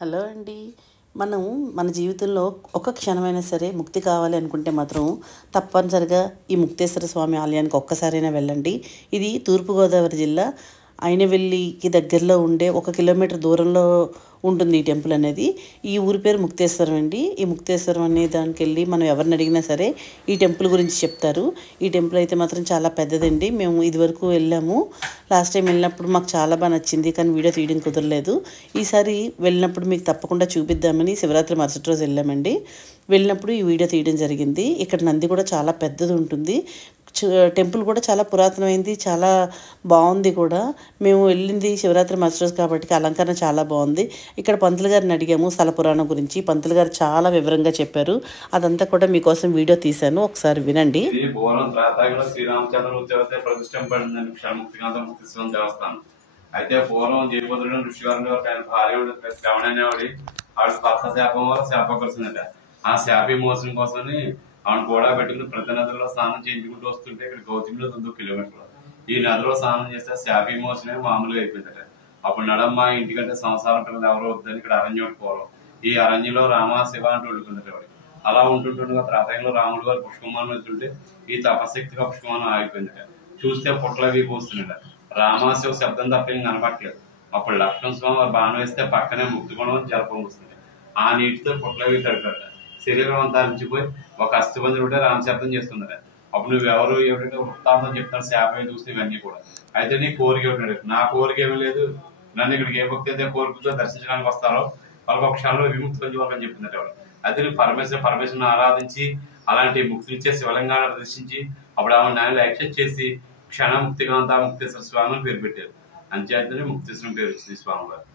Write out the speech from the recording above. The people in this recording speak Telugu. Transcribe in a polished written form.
హలో అండి. మనం మన జీవితంలో ఒక క్షణమైనా సరే ముక్తి కావాలి అనుకుంటే మాత్రం తప్పనిసరిగా ఈ ముక్తేశ్వర స్వామి ఆలయానికి ఒక్కసారైనా వెళ్ళండి. ఇది తూర్పుగోదావరి జిల్లా అయినవెల్లికి దగ్గరలో ఉండే 1 కిలోమీటర్ దూరంలో ఉంటుంది ఈ టెంపుల్ అనేది. ఈ ఊరి పేరు ముక్తేశ్వరం అండి. ఈ ముక్తేశ్వరం అనే దానికి వెళ్ళి మనం ఎవరిని అడిగినా సరే ఈ టెంపుల్ గురించి చెప్తారు. ఈ టెంపుల్ అయితే మాత్రం చాలా పెద్దదండి. మేము ఇదివరకు వెళ్ళాము. లాస్ట్ టైం వెళ్ళినప్పుడు మాకు చాలా బాగా నచ్చింది, కానీ వీడియో తీయడం కుదరలేదు. ఈసారి వెళ్ళినప్పుడు మీకు తప్పకుండా చూపిద్దామని శివరాత్రి మరుసటి రోజు వెళ్ళామండి. వెళ్ళినప్పుడు ఈ వీడియో తీయడం జరిగింది. ఇక్కడ నంది కూడా చాలా పెద్దది ఉంటుంది. టెంపుల్ కూడా చాలా పురాతనమైంది, చాలా బాగుంది కూడా. మేము వెళ్ళింది శివరాత్రి మరుసటి రోజు కాబట్టి అలంకరణ చాలా బాగుంది. ఇక్కడ పంతులు గారిని అడిగాము స్థల పురాణం గురించి. పంతులు గారు చాలా వివరంగా చెప్పారు. అదంతా కూడా మీకోసం వీడియో తీశాను, ఒకసారి వినండి. అయితే పూర్వం జీవభద్రుడు ఋషిగారి భార్య శ్రవణ అనేవాడి ఆవిడ భర్త శాపం వల్ల శాపం కలిసిందట. ఆ శాపి మోసం కోసం ఆవిడ కూడా పెట్టుకుని ప్రతి నదిలో స్నానం చేయించుకుంటూ వస్తుంటే ఇక్కడ గౌతమిలో 9 కిలోమీటర్లు ఈ నదిలో స్నానం చేస్తే శాపి మోసమే మామూలుగా అయిపోయిందట. అప్పుడు నడమ్మ ఇంటికంటే సంసారం పిల్లలు ఎవరు వద్దని ఇక్కడ అరణ్యం పూర్వం ఈ అరణ్యంలో రామ శివ అంటూ వండుకుందట. అలా ఉంటుండగా త్రాతయంలో రాముడు గారు పుష్పమానం వెళ్తుంటే ఈ తపశక్తిగా పుష్పమానం ఆగిపోయిందట. చూస్తే పుట్లవి పోస్తుందట. రామాశివ శబ్దం తప్ప ఏం కనపట్లేదు. అప్పుడు లక్ష్మణ స్వామి వారు బాణం వేస్తే పక్కనే ముక్తిగుణం జలపం వస్తుంది. ఆ నీటితో పుట్లవి తడిపట. శరీరం అంతా అరించిపోయి ఒక అస్థిబంధుడు ఉంటే రామశబ్దం చేస్తుందట. అప్పుడు నువ్వెవరు ఏమిటంటే వృత్తాంతం చెప్తాను, శాపం చూస్తే ఇవన్నీ కూడా. అయితే నీ కోరిక ఏమిటంటే, నా కోరిక ఏమీ లేదు, నన్ను ఇక్కడికి ఏ భక్తి అయితే కోరికతో దర్శించడానికి వస్తారో వాళ్ళకి ఒక క్షణంలో విముక్తి పొందుకోవాలని చెప్తుందట. అయితే నువ్వు పరమేశ్వరుని ఆరాధించి అలాంటి ముక్తినిచ్చే శివలింగాన్ని ప్రదర్శించి అప్పుడు ఆమె నాయన యాక్సెప్ట్ చేసి క్షణ ముక్తిగా అంతా ముక్తేశ్వర స్వామి అని పేరు పెట్టారు. అంచేతనే ముక్తేశ్వరం పేరు వచ్చింది స్వామి గారు.